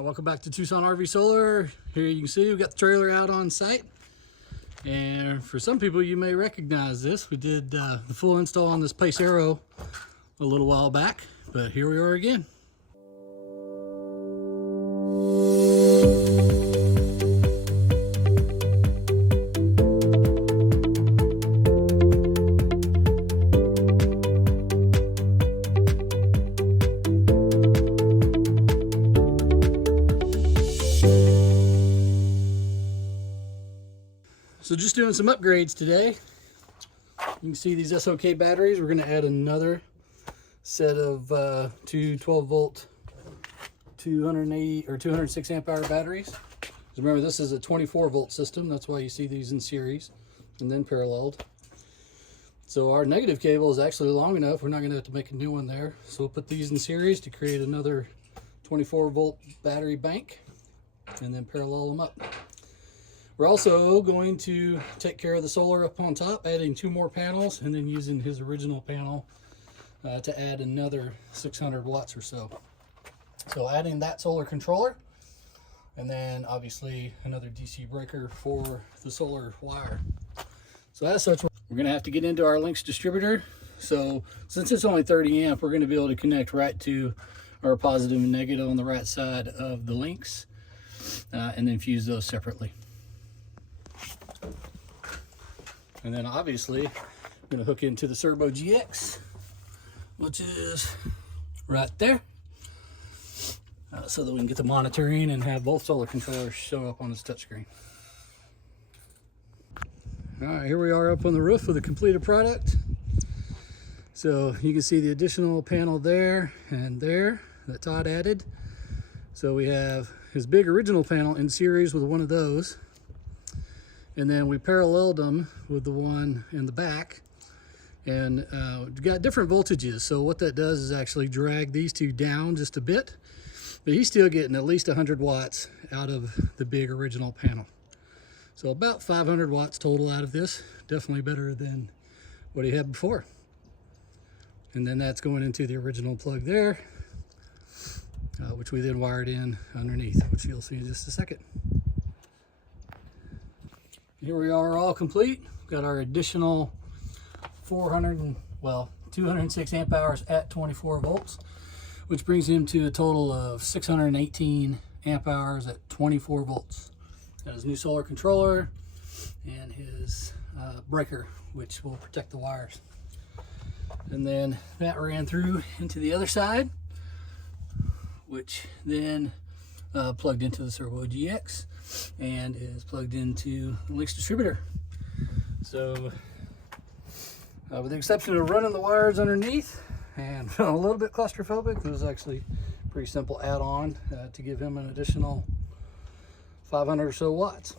Welcome back to Tucson RV Solar. Here you can see we've got the trailer out on site. And for some people you may recognize this. We did the full install on this Pace Arrow a little while back, but here we are again. So just doing some upgrades today. You can see these SOK batteries. We're going to add another set of two 12 volt 280 or 206 amp hour batteries. Remember, this is a 24 volt system. That's why you see these in series and then paralleled. So our negative cable is actually long enough. We're not going to have to make a new one there. So we'll put these in series to create another 24 volt battery bank and then parallel them up. We're also going to take care of the solar up on top, adding 2 more panels and then using his original panel to add another 600 watts or so. So adding that solar controller and then obviously another DC breaker for the solar wire. So as such, we're going to have to get into our links distributor. So since it's only 30 amp, we're going to be able to connect right to our positive and negative on the right side of the links and then fuse those separately. And then obviously I'm going to hook into the Servo GX, which is right there, so that we can get the monitoring and have both solar controllers show up on this touchscreen. All right, here we are up on the roof with a completed product. So you can see the additional panel there and there that Todd added. So we have his big original panel in series with one of those. And then we paralleled them with the one in the back, and got different voltages. So what that does is actually drag these two down just a bit, but he's still getting at least 100 watts out of the big original panel. So about 500 watts total out of this. Definitely better than what he had before. And then that's going into the original plug there, which we then wired in underneath, which you'll see in just a second. Here we are, all complete. We've got our additional 206 amp hours at 24 volts, which brings him to a total of 618 amp hours at 24 volts. Got his new solar controller and his breaker, which will protect the wires. And then that ran through into the other side, which then plugged into the Servo GX and is plugged into the links distributor. So with the exception of running the wires underneath and a little bit claustrophobic, it was actually a pretty simple add-on to give him an additional 500 or so watts.